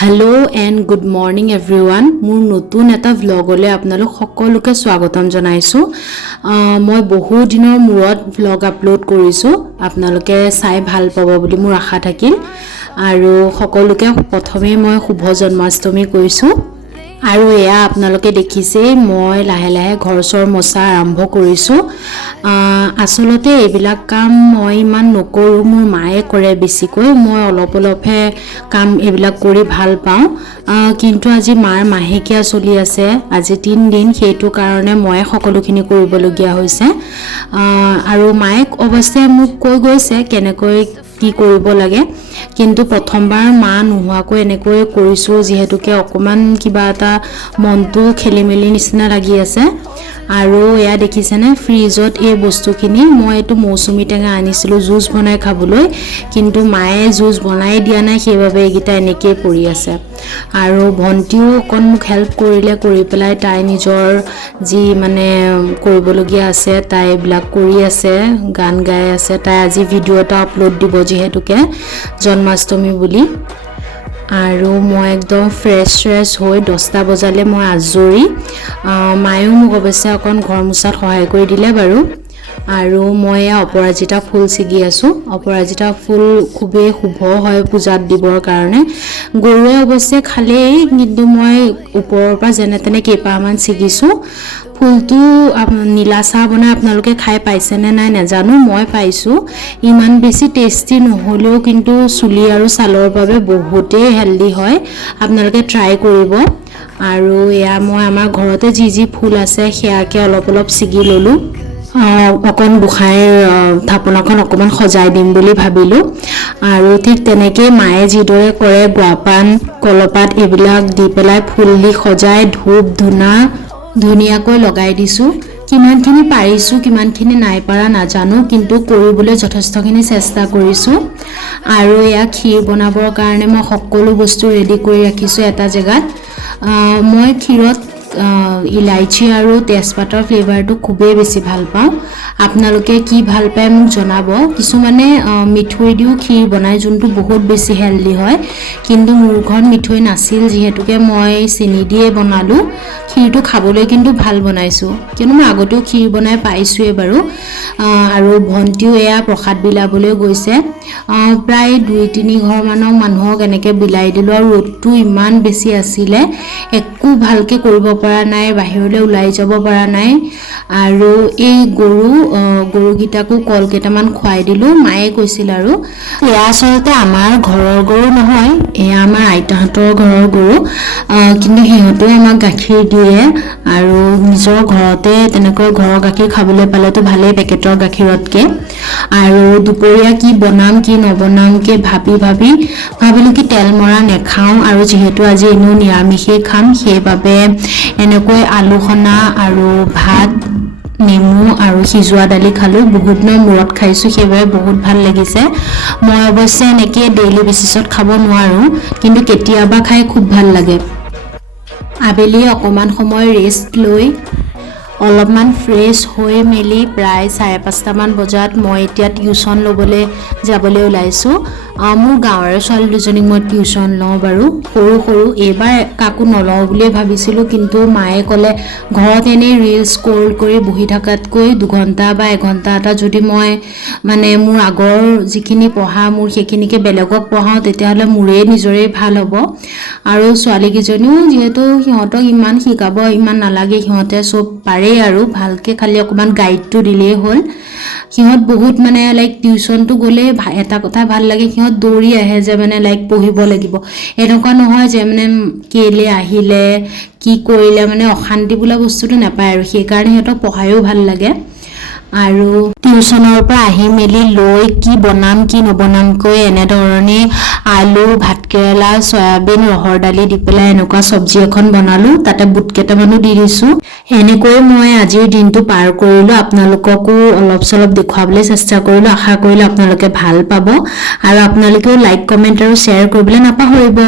Hello' and good morning everyone. মোৰ নতুন এটা ভ্লগলৈ আপোনালোক সকলোকে স্বাগতম জনাইছোঁ। মই বহু দিনৰ মূৰত ভ্লগ আপলোড কৰিছোঁ, আপোনালোকে চাই ভাল পাব বুলি মোৰ আশা থাকিল। আৰু সকলোকে প্ৰথমে মই শুভ জন্মাষ্টমী কৈছোঁ। আৰু এয়া আপোনালোকে দেখিছেই মই লাহে লাহে ঘৰ চৰ মচা আৰম্ভ কৰিছোঁ। আচলতে এইবিলাক কাম মই ইমান নকৰোঁ, মোৰ মায়ে কৰে বেছিকৈ। মই অলপহে কাম এইবিলাক কৰি ভাল পাওঁ। কিন্তু আজি মাৰ মাহেকীয়া চলি আছে, আজি 3 দিন, সেইটো কাৰণে মই সকলোখিনি কৰিবলগীয়া হৈছে। আৰু মায়ে অৱশ্যে মোক কৈ গৈছে কেনেকৈ কি কৰিব লাগে, কিন্তু প্ৰথমবাৰ মা নোহোৱাকৈ এনেকৈ কৰিছোঁ যিহেতুকে অকণমান কিবা এটা মনটো খেলি মেলি নিচিনা লাগি আছে। আৰু এয়া দেখিছেনে ফ্ৰিজত এই বস্তুখিনি, মই এইটো মৌচুমী টেঙা আনিছিলোঁ জুচ বনাই খাবলৈ, কিন্তু মায়ে জুচ বনাই দিয়া নাই, সেইবাবে এইকেইটা এনেকেই পৰি আছে। আৰু ভণ্টিও অকণ মোক হেল্প কৰিলে, কৰি পেলাই তাই নিজৰ যি কৰিবলগীয়া আছে তাই এইবিলাক কৰি আছে, গান গাই আছে। তাই আজি ভিডিঅ' এটা আপলোড দিব যিহেতুকে জন্মাষ্টমী বুলি। আৰু মই একদম ফ্ৰেছ হৈ 10টা বজালৈ মই আজৰি। মায়েও মোক অৱশ্যে অকণ ঘৰ মোচাত সহায় কৰি দিলে বাৰু। আৰু মই অপৰাজিতা ফুল ছিগি আছোঁ। অপৰাজিতা ফুল খুবেই শুভ হয় পূজাত দিবৰ কাৰণে। গৰুৱে অৱশ্যে খালেই, কিন্তু মই ওপৰৰ পৰা যেনে তেনে কেইপাহমান ছিগিছোঁ। ফুলটো নীলা চাহ বনাই আপোনালোকে খাই পাইছেনে নাই নাজানো, মই পাইছোঁ। ইমান বেছি টেষ্টি নহ'লেও কিন্তু চুলি আৰু ছালৰ বাবে বহুতেই হেল্ডি হয়, আপোনালোকে ট্ৰাই কৰিব। আৰু এয়া মই আমাৰ ঘৰতে যি ফুল আছে সেয়াকে অলপ ছিগি ল'লোঁ। অকণ গোঁসাইৰ থাপনাখন অকণমান সজাই দিম বুলি ভাবিলোঁ। আৰু ঠিক তেনেকৈ মায়ে যিদৰে কৰে গুৱাপান কলপাত এইবিলাক দি পেলাই ফুল দি সজাই ধূপ ধূনা ধুনীয়াকৈ লগাই দিছোঁ। কিমানখিনি পাৰিছোঁ কিমানখিনি নাই পৰা নাজানো, কিন্তু কৰিবলৈ যথেষ্টখিনি চেষ্টা কৰিছোঁ। আৰু এয়া ক্ষীৰ বনাবৰ কাৰণে মই সকলো বস্তু ৰেডি কৰি ৰাখিছোঁ এটা জেগাত। মই ক্ষীৰত ইলাইচি আৰু তেজপাতৰ ফ্লেভাৰটো খুবেই বেছি ভাল পাওঁ। আপোনালোকে কি ভাল পায় মোক জনাব। কিছুমানে মিঠৈ দিও ক্ষীৰ বনায়, যোনটো বহুত বেছি হেল্ডি হয়, কিন্তু মোৰ ঘৰত মিঠৈ নাছিল যিহেতুকে মই চেনি দিয়ে বনালোঁ। ক্ষীৰটো খাবলৈ কিন্তু ভাল বনাইছোঁ, কিয়নো মই আগতেও ক্ষীৰ বনাই পাইছোঁৱেই বাৰু। আৰু ভণ্টিও এয়া প্ৰসাদ বিলাবলৈ গৈছে। প্ৰায় 2-3 ঘৰমানৰ মানুহক এনেকৈ বিলাই দিলোঁ। আৰু ৰ'দটো ইমান বেছি আছিলে, একো ভালকৈ কৰিব পৰা নাই, বাহিৰলৈ ওলাই যাব পৰা নাই। আৰু এই গৰুকেইটাকো কল কেইটামান খুৱাই দিলোঁ। মায়ে কৈছিল আৰু এয়া আচলতে আমাৰ ঘৰৰ গৰু নহয়, এয়া আমাৰ আইতাহঁতৰ ঘৰৰ গৰু, কিন্তু সিহঁতেও আমাক গাখীৰ দিয়ে। আৰু নিজৰ ঘৰতে তেনেকৈ ঘৰৰ গাখীৰ খাবলৈ পালেতো ভালেই পেকেটৰ গাখীৰতকৈ। আৰু দুপৰীয়া কি বনাম কি নবনামকৈ ভাবিলোঁ কি তেল মৰা নেখাওঁ, আৰু যিহেতু আজি এনেও নিৰামিষেই খাম, সেইবাবে এনেকৈ আলু সনা আৰু ভাত, নেমু আৰু সিজোৱা দালি খালোঁ। বহুত দিনৰ মূৰত খাইছোঁ, সেইবাবে বহুত ভাল লাগিছে। মই অৱশ্যে এনেকৈ ডেইলি বেচিছত খাব নোৱাৰোঁ, কিন্তু কেতিয়াবা খাই খুব ভাল লাগে। আবেলি অকণমান সময় ৰেষ্ট লৈ অলপমান ফ্ৰেছ হৈ মেলি প্ৰায় 5:30মান বজাত মই এতিয়া টিউশ্যন ল'বলৈ যাবলৈ ওলাইছোঁ। মোৰ গাঁৱৰে ছোৱালী দুজনীক মই টিউশ্যন লওঁ বাৰু, সৰু এইবাৰ কাকো নলওঁ বুলিয়ে ভাবিছিলোঁ, কিন্তু মায়ে ক'লে ঘৰত এনেই ৰিলছ স্ক্ৰল কৰি বহি থকাতকৈ 2 ঘণ্টা বা 1 ঘণ্টা এটা যদি মই মোৰ আগৰ যিখিনি পঢ়া মোৰ সেইখিনিকে বেলেগক পঢ়াওঁ, তেতিয়াহ'লে মোৰেই নিজৰেই ভাল হ'ব। আৰু ছোৱালীকেইজনীও যিহেতু সিহঁতক ইমান শিকাব ইমান নালাগে, সিহঁতে চব পাৰেই, আৰু ভালকৈ খালি অকণমান গাইডটো দিলেই হ'ল। সিহঁত বহুত টিউশ্যনটো গ'লে এটা কথা ভাল লাগে, সিহঁত দৌৰি আহে যে পঢ়িব লাগিব। এনেকুৱা নহয় যে কেলে আহিলে কি কৰিলে, অশান্তি বোলা বস্তুটো নাপায়, আৰু সেইকাৰণে সিহঁতক পঢ়ায়ো ভাল লাগে। আৰু টিউশ্যনৰ পৰা আহি মেলি লৈ কি বনাম কি নবনামকৈ এনেধৰণে আলু, ভাতকেৰেলা, চয়াবিন, ৰহৰ দালি দি পেলাই এনেকুৱা চব্জি এখন বনালোঁ, তাতে বুট কেইটামানো দি দিছোঁ। এনেকৈ মই আজিৰ দিনটো পাৰ কৰিলোঁ। আপোনালোককো অলপ চলপ দেখুৱাবলৈ চেষ্টা কৰিলোঁ। আশা কৰিলোঁ আপোনালোকে ভাল পাব, আৰু আপোনালোকেও লাইক, কমেণ্ট আৰু শ্বেয়াৰ কৰিবলৈ নাপাহৰিব।